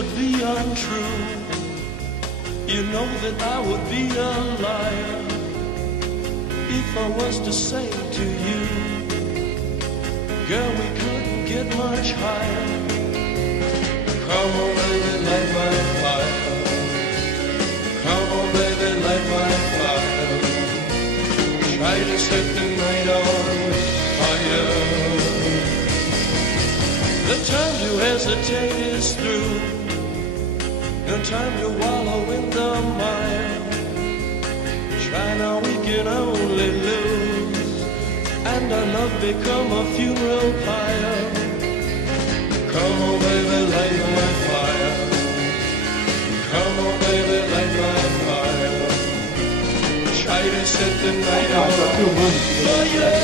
would be untrue. You know that I would be a liar if I was to say to you, girl, we couldn't get much higher. Come on, baby, light my fire. Come on, baby, light my fire. Try to set the night on fire. The time to hesitate is through. No time to wallow in the mire. Try now, we can only lose, and our love become a funeral pyre. Come on, baby, light my fire. Come on, baby, light my fire. Try to set the night on fire.